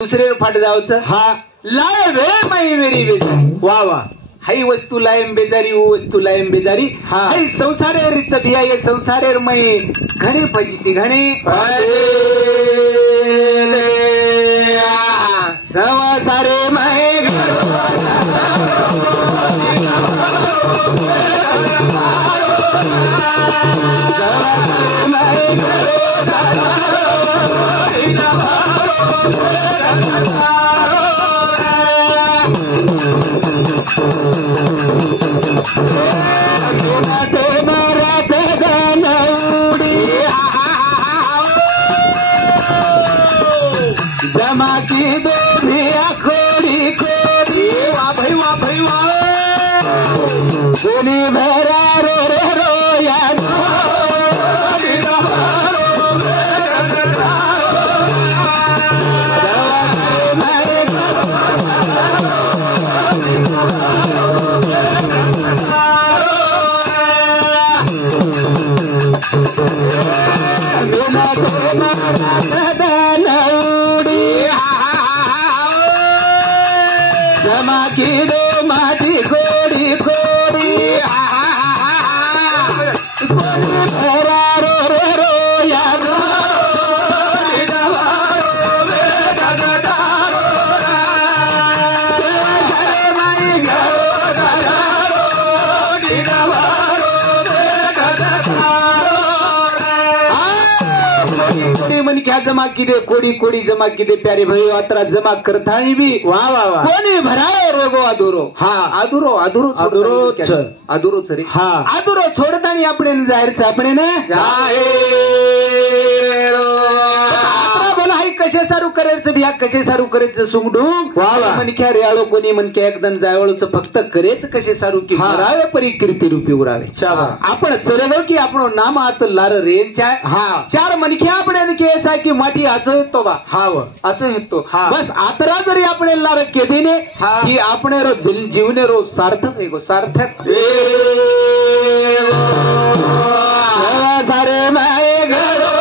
दुसरे फाट जावचं हा लाय वे माई मेरी बेजारी वा वा हाई वस्तू लायम बेजारी वो वस्तू लायम बेजारी हा. हाई संसारे रिच बिया ये संसारे मई घणे फजिती घणे संसारे मई जमा की दो भिया खोड़ी खोड़ी वा भाई वा कोनी भरा रो रे रो याद जमा की दो माटी खोड़ी खोड़ी भरा रो रे रो याद मन क्या जमा की दे कोड़ी कोड़ी जमा की दे प्यारे भाई अतरा जमा करतानी भी वा वा वा कोणी भरायो रोगो अधुरो हा अधुरो अधुरो अधुरो सरी हा अधुरो छोडतानी આપણે જાહેર છે આપણે ને कशे सारू करायचं बिया कशे सारू करायचं सुंगडूक मनक्या रेळो कोणी मनक्या एकदम जायवळचं फक्त करेच कशे सारू की भरावे परी कीर्ती रूपी उरावे आपण चलेलो की आपण नाम आत लार रेंच्या हा चार मनक्या आपण केचा की माठी आचो येतो बा हाव आचो येतो बस आतरा जरी आपण लार केदेने की आपण रो जीवने रो सार्थक आहे गो सार्थक सारे माय घरो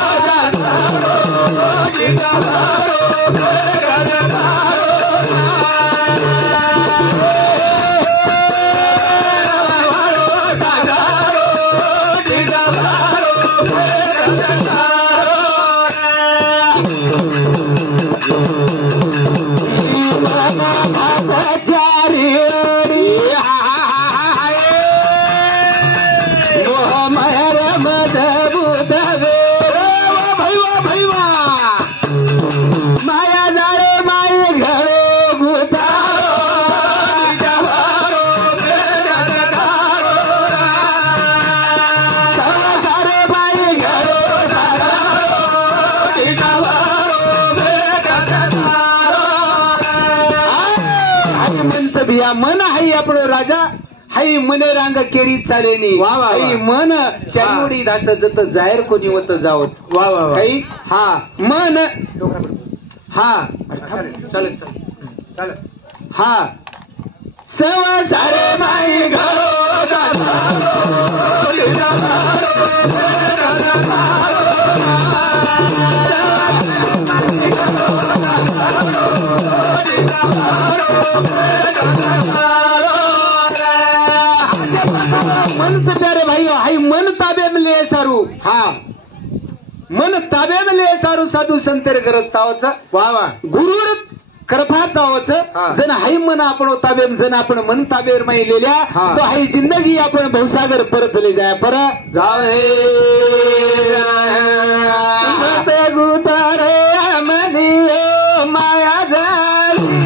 मन हाई आपण राजा हाई मने रांग केरी चालेनी हाई मन चांगोडी दास जत जाहीर कोणी होत जावच वा वा हाई हा मन हा चालेल चालेल हा सवा सारे माई घरो मन से प्यारे भाई हाई मन ताबे में ले सारू हा मन ताबे में ले सारू साधू संतेर गरज चावच वा वा गुरुर कृपा चावच जन हाई मन आपण ताबे जन आपण मन ताबेर माहिलेल्या तो हाई जिंदगी आपण भवसागर पर चले जाय पर जावे गुतारे मनियो माया जाली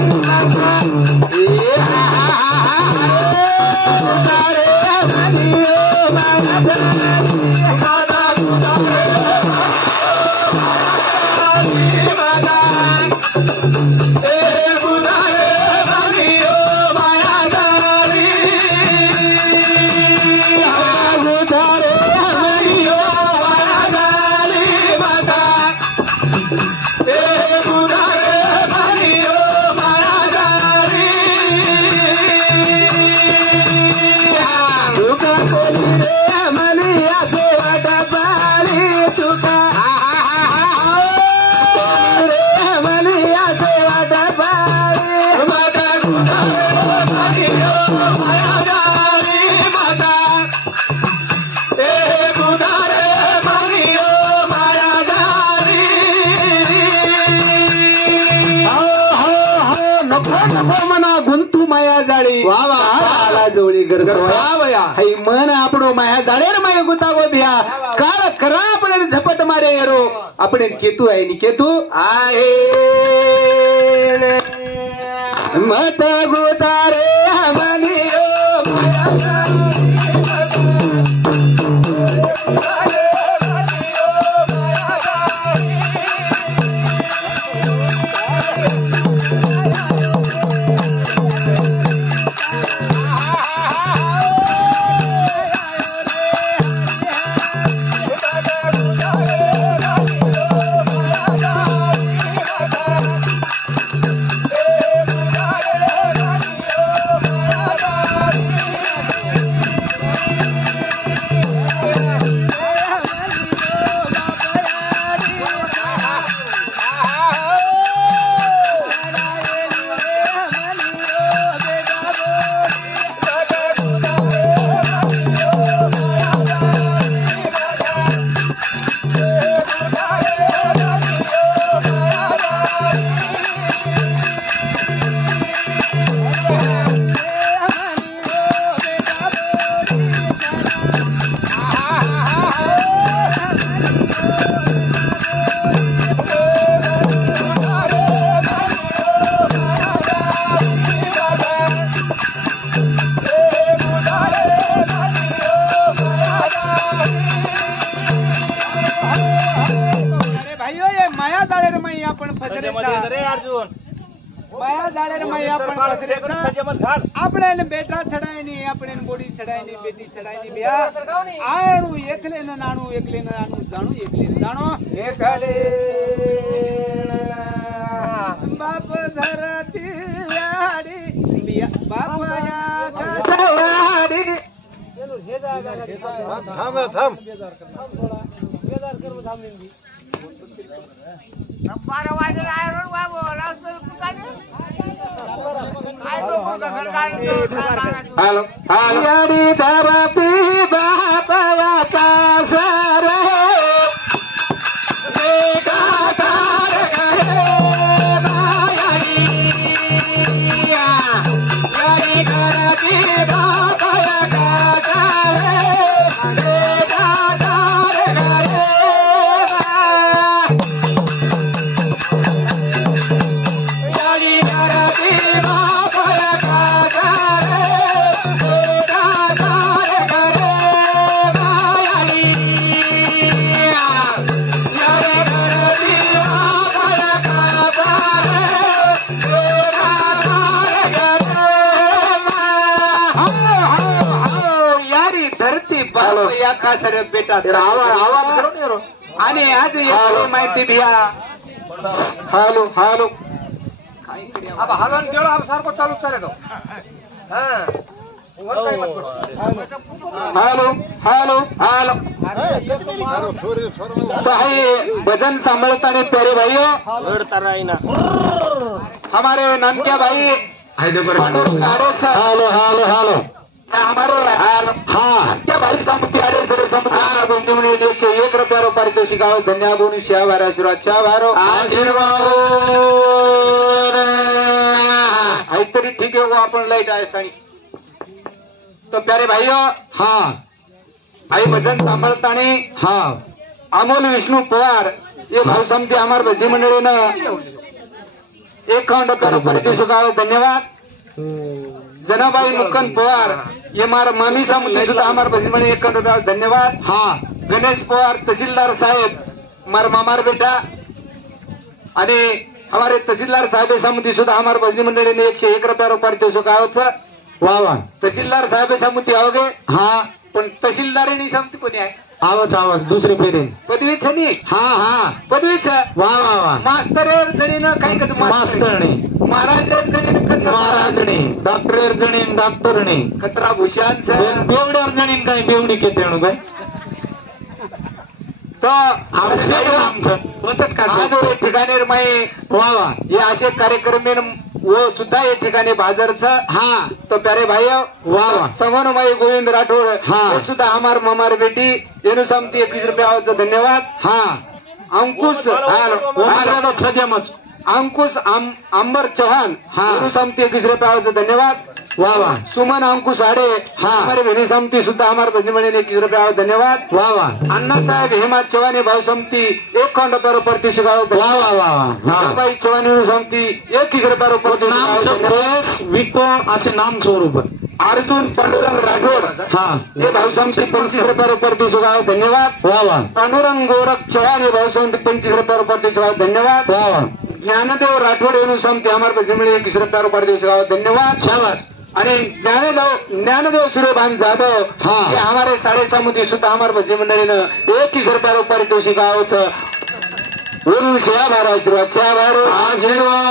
मना गुंतू माया जाळी वा वा आला जवळी गरसावया हई मन आपणो माया जाळेर माया गुतावो भ्या काळ करा आपण झपट मारे येरो आपण केतू आहे नि केतू आहे मत गुतारे मनी આપણે બેટા ચડાયની આપણે બોડી ચડાયની બેટી ચડાયની બ્યા આણું એકલે ને નાણું એકલે ને નાણું જાણું એકલે ને જાણો એકલે બાપ ધરતી વાડી બિયા બાપયા કાસવાડી પેલું હેદા થામ થામ બેદાર કરવો થામ ની 12 વાગે આયો બાબો રાસ્તો કુતાને હાલો હાલો યારી ધરતી બાપયા કાસર બેટા તાર કહે માયાની યારી ધરતી બાપયા કાસર બેટા તાર કહે बेटा आवाज करो ने आणि आज माहिती भिया हालो हालो अब हालन केळो अब सारखो चालू चाले तो हां हालो हालो हालो सही भजन सांभळताने प्यारे भाइयों लड़ता रहिना हमारे नानक्या भाई हालो हालो हालो हमारे हाँ क्या भाई समिति अरे सर समिति एक रुपया पारितोषिक आओ धन्यवाद श्यावार आशीर्वाद श्यावारो आशीर्वाद तरी ठीक है वो अपन लाइट आए तो प्यारे भाइयों हाँ आई भजन सांभळताने हाँ अमोल विष्णु पवार ये भाव समिति हमारे भजनी मंडळी न 51 रुपया पारितोषिक आओ धन्यवाद जनाबाई मुक्कन पवार ये हमारा मामी समिति सुद्धा हमारे भजनी मंडळी 51 रुपया धन्यवाद हाँ गणेश पवार तहसीलदार साहेब हमारा मामार बेटा आणि हमारे तहसीलदार साहेब समिति सुद्धा हमारे भजनी मंडळी ने 101 रुपया पारितोषिक आवच वाह वाह तहसीलदार साहेब समिति आओगे हाँ पण तहसीलदारी समिति कोणी आहे आवाज आवाज दुसरे फेरे पदवी छनी हाँ हाँ पदवी छ वाह वाह वाह मास्तर जणी न काही कच मास्तरणी महाराज जणी न कच महाराजणी डॉक्टर जणी डॉक्टरणी खतरा भूषण छ बेवडर जणी काही बेवडी केते अणु काय तो आवश्यक आमचं होतच का आज या ठिकाणी माई वाह वाह ये असे कार्यक्रम वो सुद्धा या ठिकाणी बाजारचा हाँ तो प्यारे भाई वाह वाह सगोन माई गोविंद राठोड हाँ सुद्धा हमार ममार बेटी येनु समिति 21 रुपया धन्यवाद हाँ अंकुश हाँ छजेमच अंकुश अंबर चव्हाण हा. गुरु समती 21 रुपयाचं धन्यवाद. वा वा सुमन अंकुश आडे हा. हमारे बहिणी समती सुद्धा हमारे भजन मिळेल 21 रुपयावर धन्यवाद. वा वा अण्णासाहेब हेमा चव्हाण भाऊ समती 51 रुपयावर प्रत्यक्ष गाव वा वा वा हा बाई चव्हाण समती 21 रुपयावर नामचं प्रत्यक्ष बेस विको असे नाम स्वरूप अर्जुन पांडुरंग राठोड हा हे भाऊ समती 25 रुपयावर प्रत्यक्ष गाव धन्यवाद. वा वा पांडुरंग गोरख चव्हाण हे भाऊ समती 25 रुपयावर प्रत्यक्ष गाव धन्यवाद. वा वा ज्ञानदेव राठोड यांनी समती हमारे भजन मिळेल 21 रुपयावर प्रत्यक्ष गाव धन्यवाद. शाबाश आणि ज्ञानदेव सूर्यभान जाधव हा. हे हमारे साडेसमुद्री सुद्धा हमारे भजनी मंडळीनं 21 रुपयावर पारितोषिक गावचं वरून शेभार आशीर्वाद शेभार आशीर्वाद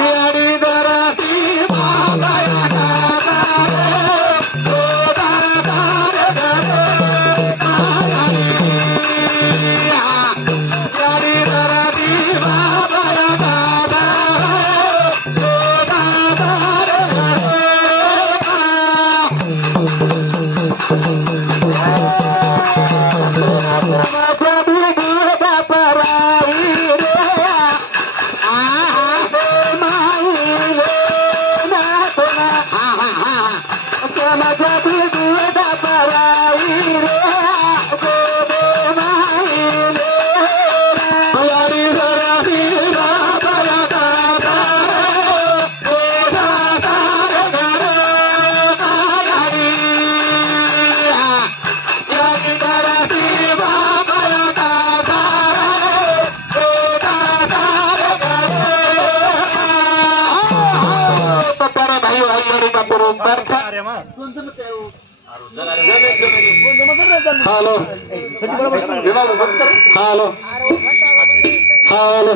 याडी दराती बाबाया हॅलो हॅलो हॅलो हॅलो